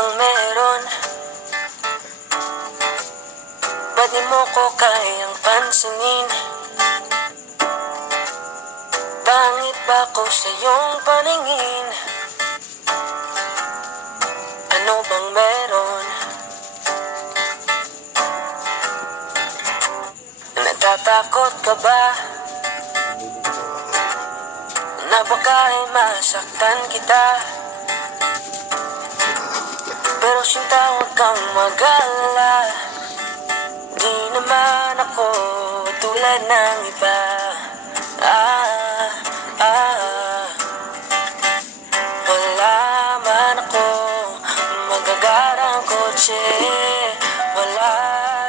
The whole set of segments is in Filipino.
bang meron? Ba't di mo ko kayang pansinin? Pangit ba ko sa iyong paningin? Ano bang meron? Natatakot ka ba? Na baka ay masaktan kita? Pero sinta, huwag kang mag-alala. Di naman ako tulad ng iba. Wala man ako magagarang kotse, wala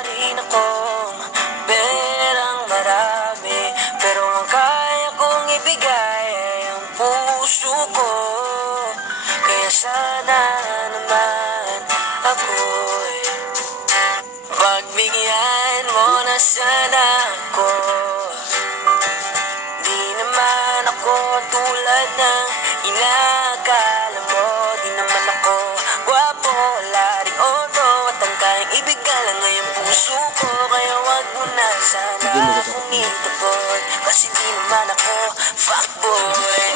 rin akong perang marami, pero ang kaya kong ibigay ay ang puso ko. Kaya sana naman ako'y pagbigyan mo na sana ako. Di naman ako tulad ng inakala mo. Di naman ako gwapo, wala rin oto, at ang kayang ibigay lang ay ang puso ko. Kaya wag mo na sana akong itukoy, kasi di naman ako fuckboy.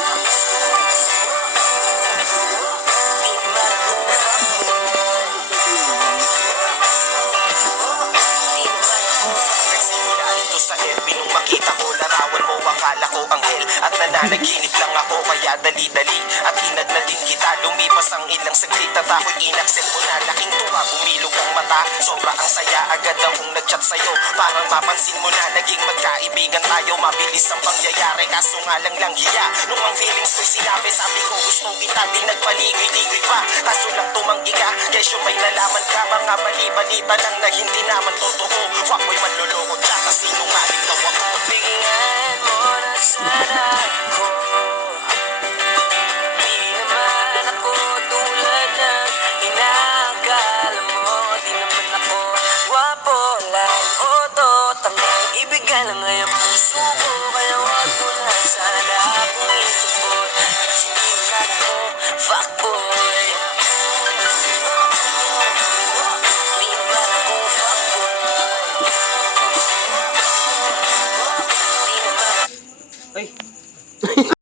Makita ko, larawan mo, akala ko anghel at nananaginip lang ako, kaya dali-dali at hinad na din kita. Lumipas ang ilang saglit at ako'y inaccept mo na. Laking tuwa, bumilog ang mata, sobra ang saya. Agad akong nag-chat sa'yo, parang mapansin mo na naging magkaibigan tayo. Mabilis ang pangyayari, kaso nga lang hiya. Nung ang feelings ko'y sinabi, sabi ko gusto kita, di nagpaligoy-ligoy pa. Kaso lang tumanggi ka, kesyo may nalaman ka. Mga bali-balita lang na hindi naman totoo. Fuckboy, manloloko, tsaka sinungaling daw ako. Bigyan mo na sana ako. Di naman ako tulad ng inakala mo. Di naman ako gwapo, lang oto, tanggang ibigay lang ay ang puso ko. Kaya wag mo na sana akong isipon, kasi di naman ako fuckboy.